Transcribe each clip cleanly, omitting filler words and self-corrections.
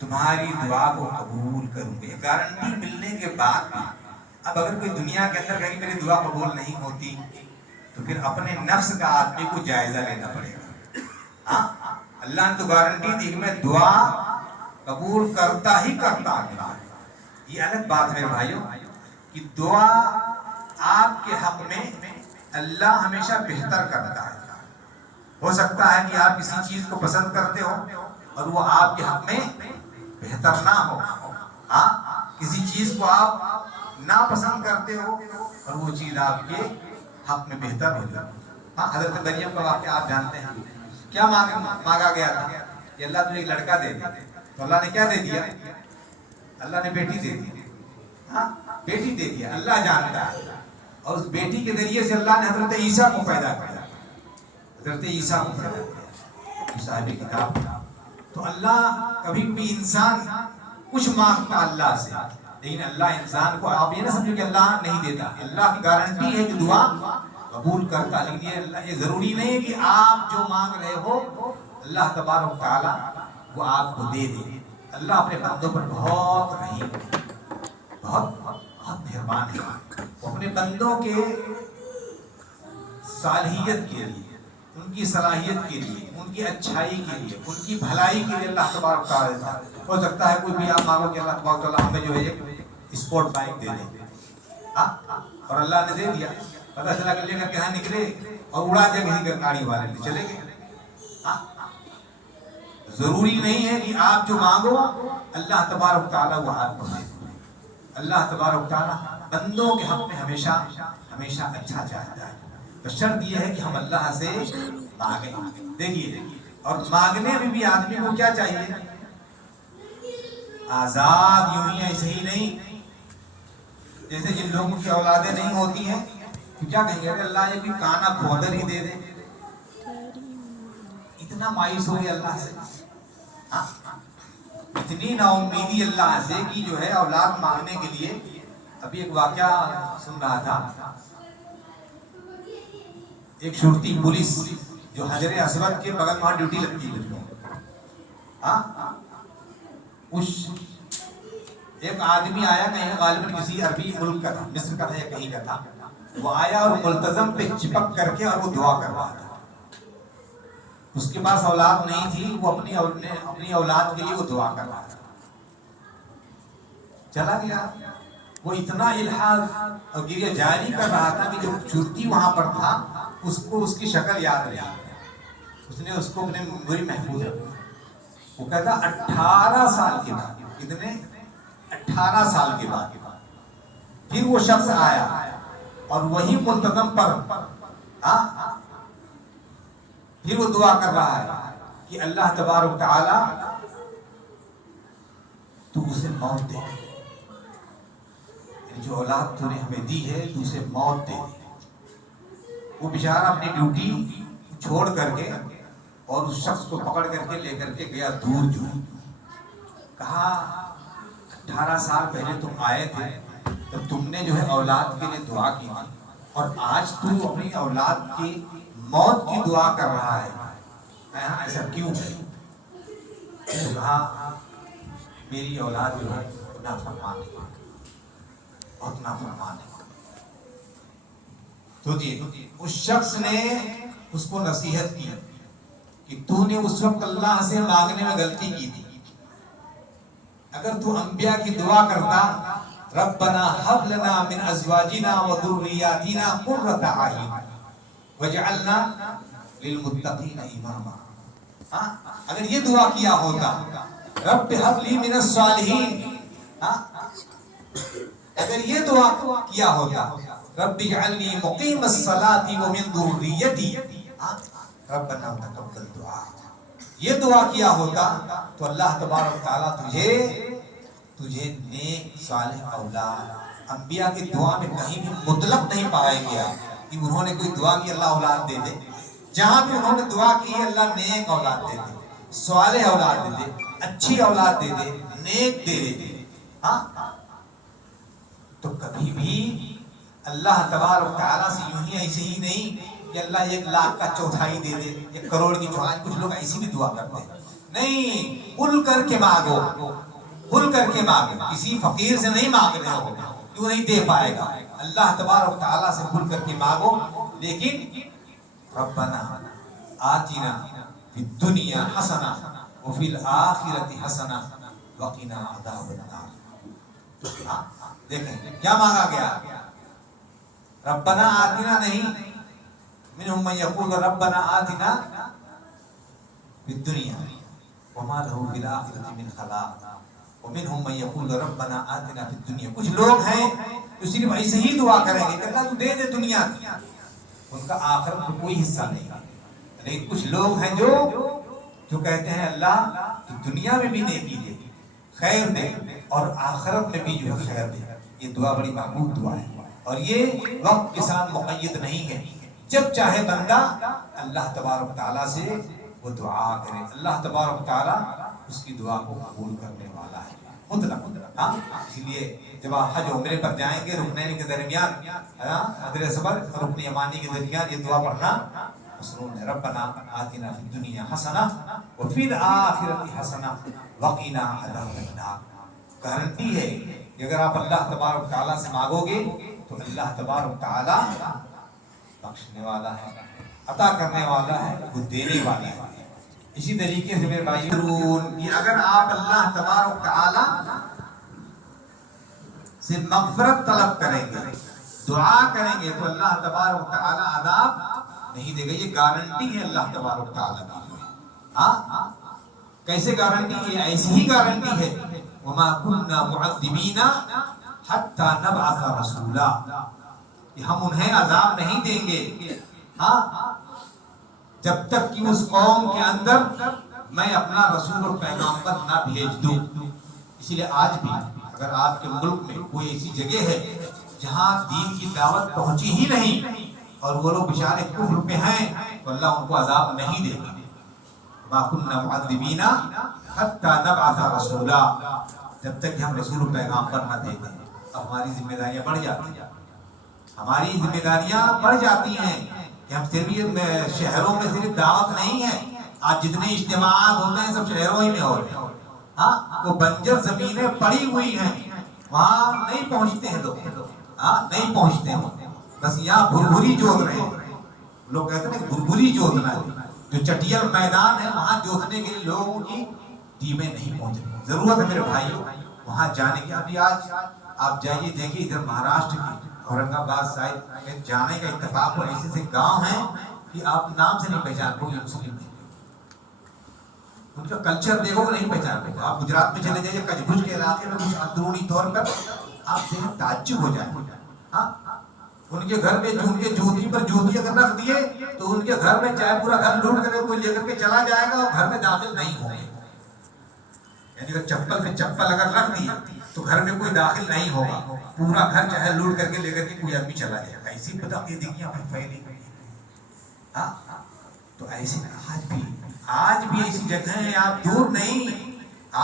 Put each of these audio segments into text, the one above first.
تمہاری دعا کو قبول کروں گے. گارنٹی ملنے کے بعد بھی اب اگر کوئی دنیا کے اندر کہیں میری دعا قبول نہیں ہوتی تو پھر اپنے نفس کا آدمی کو جائزہ لینا پڑے گا. ہاں اللہ نے تو گارنٹی دی کہ میں دعا قبول کرتا ہی کرتا ہوں. یہ الگ بات ہے بھائیوں کہ دعا آپ کے حق میں اللہ ہمیشہ بہتر کرتا ہے. ہو سکتا ہے کہ آپ کسی چیز کو پسند کرتے ہو اور وہ آپ کے حق میں بہتر نہ ہو. ہاں کسی چیز کو آپ ناپسند کرتے ہو اور وہ چیز آپ کے حق میں بہتر ہو جائے. ہاں حضرت مریم کا واقعہ آپ جانتے ہیں. کیا مانگا گیا تھا کہ اللہ تجھے ایک لڑکا دے دے, تو اللہ نے کیا دے دیا؟ اللہ نے بیٹی دے دی. ہاں بیٹی دے دیا. اللہ جانتا ہے. اور اس بیٹی کے ذریعے سے اللہ نے حضرت عیسیٰ کو پیدا کیا. حضرت عیسیٰ کو پیدا کیا صاحب کتاب. تو اللہ کبھی بھی انسان کچھ مانگتا اللہ سے, لیکن اللہ انسان کو, آپ یہ نہ سمجھو کہ اللہ نہیں دیتا. اللہ کی گارنٹی ہے کہ دعا قبول کرتا. لیکن یہ ضروری نہیں ہے کہ آپ جو مانگ رہے ہو اللہ تبارک و تعالی وہ آپ کو دے دے. اللہ اپنے بندوں پر بہت رحیم ہے, بہت بہت مہربان ہے. وہ اپنے بندوں کے صالحیت کے لیے, ان کی صلاحیت کے لیے, ان کی اچھائی کے لیے, ان کی بھلائی کے لیے اللہ تبارک و تعالی دیتا. ہو سکتا ہے کوئی بھی آپ مانگو کہ اللہ تبارک و تعالی ہمیں جو ہے ایک اسپورٹ بائک دے دے, اور اللہ نے دے دیا. پتہ چلا کہ لے کر کے یہاں نکلے اور اڑا دیا کسی گاڑی والے نے, چلے گئے. ضروری نہیں ہے کہ آپ جو مانگو اللہ تبارک و تعالی وہ آپ کو دے. اللہ تبارک و تعالی بندوں کے حق میں ہمیشہ ہمیشہ اچھا چاہتا ہے. شرط یہ ہے کہ ہم اللہ سے مانگیں. دیکھیے, اور مانگنے میں بھی آدمی کو کیا چاہیے؟ آزاد. یوں ہی ایسے ہی نہیں, جیسے جن لوگوں کی اولادیں نہیں ہوتی ہیں تو کیا کہیں گے, ارے اللہ یہ کوئی کانا کھودر ہی دے دے. اتنا مایوس ہو گیا اللہ سے, اتنی نا امیدی اللہ سے کہ جو ہے اولاد مانگنے کے لیے. ابھی ایک واقعہ سن رہا تھا, ایک شرطی پولیس جو حجر اسود کے بغل وہاں ڈیوٹی لگتی ہے, اس ایک آدمی آیا, کہیں غالباً کسی عربی ملک کا تھا, مصر کا تھا یا کہیں کا تھا. وہ آیا اور ملتزم پہ چپک کر کے اور وہ دعا کر رہا تھا. اس کے پاس اولاد نہیں تھی, وہ اپنی اولاد کے لیے وہ دعا کر رہا تھا. چلا گیا. وہ اتنا الحاظ اور گریہ جاری کر رہا تھا کہ جو چرتی وہاں پر تھا اس کو اس کی شکل یاد رہی. اس نے اس کو اپنے میموری محفوظ رکھا. وہ کہتا 18 سال کے بعد, کتنے 18 سال کے بعد پھر وہ شخص آیا اور وہی ملتزم پر پھر وہ دعا کر رہا ہے کہ اللہ تبارک تعالی تو اسے موت دے, جو اولاد تو نے ہمیں دی ہے تو اسے موت دے. وہ بیچارہ اپنی ڈیوٹی چھوڑ کر کے اور اس شخص کو پکڑ کر کے لے کر کے گیا دور. جو کہا 18 سال پہلے تم آئے تھے تو تم نے جو ہے اولاد کے لیے دعا کی تھی, اور آج تو اپنی اولاد کی موت کی دعا کر رہا ہے, ایسا کیوں ہے؟ کہا میری اولاد جو ہے نافرمان ہے, بہت نافرمان ہے. تو جی اس شخص نے اس کو نصیحت کی کہ تو نے اس وقت اللہ سے مانگنے میں غلطی کی تھی. اگر تو انبیاء کی دعا کرتا, ربنا هب لنا من ازواجنا وذرياتنا قرة اعین واجعلنا للمتقین اماما. اگر یہ دعا کیا ہوتا, رب هب لي من الصالحین, اگر یہ دعا کیا ہوتا, رب اجعلنی مقیم الصلاة ومن ذریتی ربنا تقبل دعا, یہ دعا کیا ہوتا تو اللہ تبارک تعالیٰ تجھے نیک صالح اولاد. انبیاء کی دعا میں کہیں بھی مطلق نہیں پایا گیا کہ انہوں نے کوئی دعا کی اللہ اولاد دے دے. جہاں بھی انہوں نے دعا کی ہے اللہ نیک اولاد دے دے, صالح اولاد دے دے, اچھی اولاد دے دے, نیک دے دے. تو کبھی بھی اللہ تبارک تعالیٰ سے یوں ہی ایسے ہی نہیں کہ اللہ 1 لاکھ کا چوتھائی دے دے, 1 کروڑ کی چوتھائی. کچھ لوگ ایسی بھی دعا کرتے ہیں. نہیں، کھل کر کے مانگو، کھل کر کے مانگو، کسی فقیر سے نہیں مانگ رہے ہو، کیوں نہیں دے پائے گا؟ اللہ تبارک و تعالیٰ سے کھل کر کے مانگو، لیکن ربنا آتنا فی الدنیا حسنہ وفی الآخرۃ حسنہ وقنا عذاب النار۔ دیکھیں کیا مانگا گیا؟ ربنا آتنا نہیں، منہم من یقول ربنا آتنا فی الدنیا وما له فی الآخرۃ من خلاق ومنہم من یقول ربنا آتنا فی الدنیا۔ کچھ لوگ ہیں جو صرف ایسے ہی دعا کریں گے کہ اللہ تو دے دے دنیا، ان کا آخرت میں کوئی حصہ نہیں۔ لیکن کچھ لوگ ہیں جو کہتے ہیں اللہ دنیا میں بھی نیکی دے، خیر دے، اور آخرت میں بھی جو ہے خیر دے۔ یہ دعا بڑی محبوب دعا ہے، اور یہ وقت کے ساتھ مقید نہیں ہے، جب چاہے بندہ اللہ تبارک تعالیٰ سے وہ دعا کرے، اللہ تبارک تعالیٰ اس کی دعا کو قبول کرنے والا ہے مطلق۔ اس لیے جب آپ حج عمرے پر جائیں گے، رکنین کے درمیان حجر اسود رکن یمانی کے درمیان یہ دعا پڑھنا مسنون ہے، ربنا آتنا فی الدنیا حسنہ وفی الآخرۃ حسنہ وقنا عذاب النار۔ گارنٹی ہے کہ اگر آپ اللہ تبارک تعالیٰ سے مانگو گے تو اللہ تبارک تعالیٰ بخشنے والا ہے، عطا کرنے والا ہے، وہ دینے والا ہے۔ اسی طریقے سے میرے بھائی کہ اگر آپ اللہ تبارک تعالیٰ سے مغفرت طلب کریں گے، دعا کریں گے، تو اللہ تبارک تعالیٰ عذاب نہیں دے گا۔ یہ گارنٹی ہے اللہ تبارک تعالیٰ کی۔ ہاں کیسے گارنٹی ہے؟ ایسی ہی گارنٹی ہے، وما كنا معذبین حتی نبعث رسولا، کہ ہم انہیں عذاب نہیں دیں گے ہاں جب تک کہ اس قوم کے اندر میں اپنا رسول اور پیغمبر نہ بھیج دوں۔ اسی لیے آج بھی اگر آپ کے ملک میں کوئی ایسی جگہ ہے جہاں دین کی دعوت پہنچی ہی نہیں اور وہ لوگ بیچارے کفر پہ ہیں، تو اللہ ان کو عذاب نہیں دے گا۔ ما كنا معذبین حتی نبعث رسولا، جب تک کہ ہم رسول و پیغمبر نہ دے دیں۔ اب ہماری ذمہ داریاں بڑھ جاتی ہیں، ہماری ذمہ داریاں بڑھ جاتی ہیں کہ ہم صرف یہ شہروں میں صرف دعوت نہیں ہے۔ آج جتنے اجتماعات ہوتے ہیں سب شہروں ہی میں ہو رہے ہیں۔ ہاں وہ بنجر زمینیں پڑی ہوئی ہیں، وہاں نہیں پہنچتے ہیں لوگ، نہیں پہنچتے ہیں، بس یہاں بھربھری جوت رہے ہیں۔ لوگ کہتے ہیں بھربھری جوتنا ہے، جو چٹیل میدان ہے وہاں جوتنے کے لیے لوگوں کی ٹیمیں نہیں پہنچ رہی۔ ضرورت ہے میرے بھائیوں وہاں جانے کی۔ ابھی آج آپ جائیے دیکھیے ادھر مہاراشٹر کی اورنگ آباد سائڈ جانے کا اتفاق ہو، ایسے سے گاؤں ہیں کہ آپ نام سے نہیں پہچان پاؤ گے مسلم ہیں، ان کا کلچر دیکھو گے نہیں پہچان پاؤ گے۔ آپ گجرات میں چلے جائیے کچھ بھوج کے علاقے میں، کچھ اندرونی طور پر آپ دیکھیں تعجب ہو جائے۔ ہاں ان کے گھر میں ان کے جوتی پر جوتی اگر رکھ دیے تو ان کے گھر میں چاہے پورا گھر لوٹ کر کوئی لے کر کے چلا جائے گا اور گھر میں داخل نہیں ہوں گے۔ یعنی اگر چپل پہ چپل اگر رکھ دی تو گھر میں کوئی داخل نہیں ہوگا، پورا گھر چاہے لوٹ کر کے لے کر کے کوئی آدمی چلا جائے گا۔ ایسی بدعقیدگیاں پھیلی ہوئی ہیں۔ ہاں تو ایسے آج بھی ایسی جگہیں ہیں، آپ دور نہیں،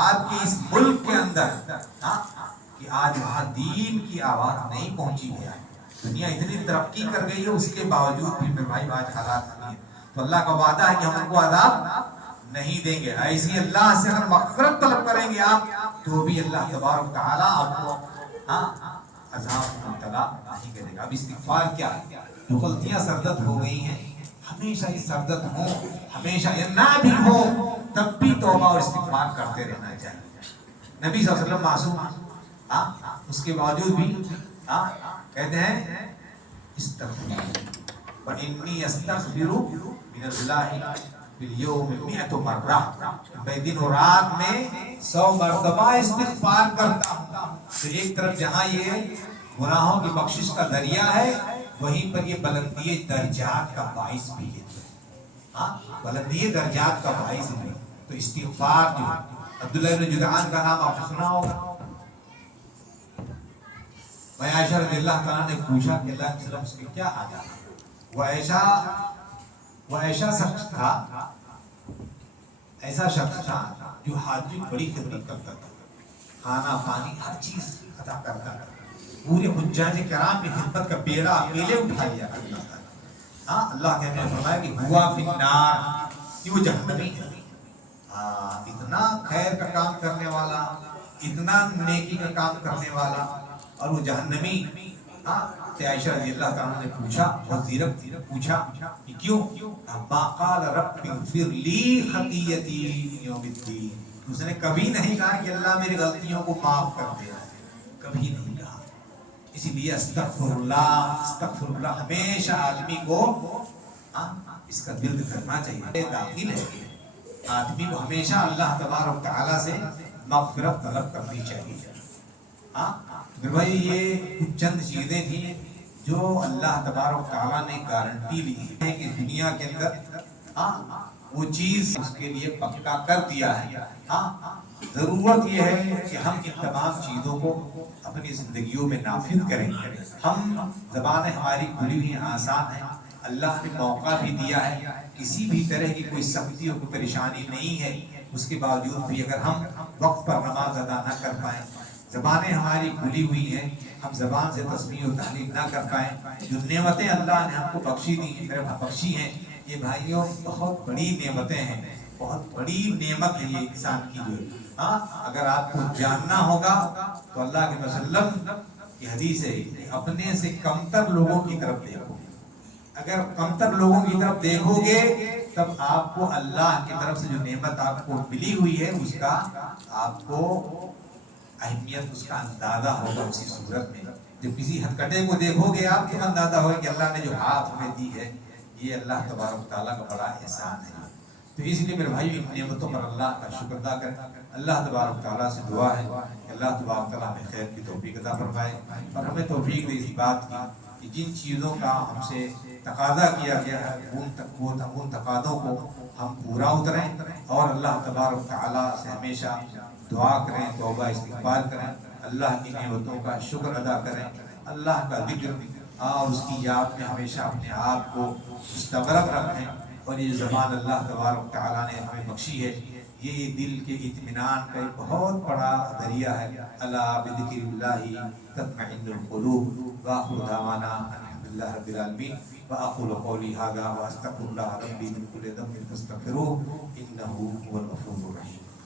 آپ کے اس ملک کے اندر کہ آج وہاں دین کی آواز نہیں پہنچی ہے۔ دنیا اتنی ترقی کر گئی ہے، اس کے باوجود بھی میرے بھائی آج حالات نہیں ہیں۔ تو اللہ کا وعدہ ہے کہ ہم ان کو عذاب نہیں دیں گے۔ ایسی اللہ سے اگر مغفرت طلب کریں گے آپ تو بھی اللہ تبارک تعالیٰ آپ کو عذاب مبتلا نہیں کرے گا۔ اب استغفار کیا ہے؟ جو غلطیاں سرزد ہو گئی ہیں ہمیشہ یہ سرزد ہوں، ہمیشہ یہ نہ بھی ہو تب بھی توبہ اور استغفار کرتے رہنا چاہیے۔ نبی صلی اللہ علیہ وسلم معصوم، اس کے باوجود بھی کہتے ہیں استغفر وانی استغفر من اللہ فی اليوم 100 مرہ، میں دن و رات میں 100 مرتبہ استغفار کرتا ہوں۔ تو ایک طرف جہاں یہ گناہوں کی بخشش کا دریا ہے، وہیں پر یہ بلندی درجات کا باعث بھی ہے۔ بلندی درجات کا باعث بھی۔ تو استغفار جو عبداللہ بن جدعان کا نام آپ نے سنا ہوگا۔ میں عائشہ رضی اللہ تعالیٰ نے پوچھا کہ اللہ علیہ وسلم اس کے کیا حالات؟ وہ ایسا شخص تھا جو حاجی بڑی خدمت کرتا تھا، کھانا پانی ہر چیز عطا کرتا تھا، پورے حجاج کرام کی خدمت کا بیڑا اکیلے اٹھا لیا کرتا تھا۔ اللہ کہتے ہیں فرمایا کہ ہوا فی النار، کہ وہ جہنمی ہے۔ اتنا خیر کا کام کرنے والا، اتنا نیکی کا کام کرنے والا، اور وہ جہنمی. عائشہ رضی اللہ تعالیٰ نے پوچھا، بہت زیرک پوچھا کہ کیوں؟ ما قال رب اغفر لی خطیتی یوم الدین. اس نے کبھی نہیں کہا کہ اللہ میری غلطیوں کو معاف کر دے، کبھی نہیں کہا. اسی لیے استغفر اللہ ہمیشہ آدمی کو اس کا دل کرنا چاہیے. داخل ہے آدمی کو ہمیشہ اللہ تبارک تعالیٰ سے مغفرت طلب کرنی چاہیے. میرے بھائی یہ کچھ چند چیزیں تھیں جو اللہ تبارک تعالیٰ نے گارنٹی لی ہے کہ دنیا کے اندر وہ چیز اس کے لیے پکا کر دیا ہے. ضرورت یہ ہے کہ ہم ان تمام چیزوں کو اپنی زندگیوں میں نافذ کریں. ہم زبانیں ہماری کھلی ہوئی آسان ہیں، اللہ نے موقع بھی دیا ہے، کسی بھی طرح کی کوئی سختی اور کوئی پریشانی نہیں ہے. اس کے باوجود بھی اگر ہم وقت پر نماز ادا نہ کر پائیں، زبانیں ہماری کھلی ہوئی ہیں، ہم زبان سے تسبیح و تحلیل نہ کر پائیں، جو نعمتیں اللہ نے ہم کو بخشی دی ہیں، بخشی ہیں، یہ بھائیوں بہت بڑی نعمتیں ہیں. بہت بڑی نعمت ہے یہ انسان کی. جو اگر آپ کو جاننا ہوگا تو اللہ کے وسلم کی حدیث ہے کہ اپنے سے کمتر لوگوں کی طرف دیکھو. اگر کمتر لوگوں کی طرف دیکھو گے تب آپ کو اللہ کی طرف سے جو نعمت آپ کو ملی ہوئی ہے اس کا آپ کو اہمیت، اس کا اندازہ ہوگا. اسی صورت میں جب کسی ہتھکٹے کو دیکھو گے آپ تو اندازہ ہوگا کہ اللہ نے جو ہاتھ ہمیں دی ہے یہ اللہ تبارک تعالیٰ کا بڑا احسان ہے. تو اس لیے میرے بھائی ان نعمتوں پر اللہ کا شکر ادا کریں. اللہ تبارک تعالیٰ سے دعا ہے کہ اللہ تبارک تعالیٰ ہمیں خیر کی توفیق عطا فرمائے اور ہمیں توفیق دے اس بات کی کہ جن چیزوں کا ہم سے تقاضا کیا گیا ہے ان تقاضوں کو ہم پورا اتریں اور اللہ تبارک تعالیٰ سے ہمیشہ دعا کریں، توبہ استغفار کریں، اللہ کی نعمتوں کا شکر ادا کریں، اللہ کا ذکر اور اس کی یاد میں ہمیشہ اپنے آپ کو مستغرق رکھیں. اور یہ زبان اللہ تبارک تعالیٰ نے ہمیں بخشی ہے، یہ دل کے اطمینان کا ایک بہت بڑا ذریعہ ہے. الا بذکر اللہ تطمئن القلوب. وآخر دعوانا الحمد للہ رب العالمین. وأقول قولي هذا وأستغفر الله ربي من كل ذنب فاستغفروه إنه هو الغفور الرحيم.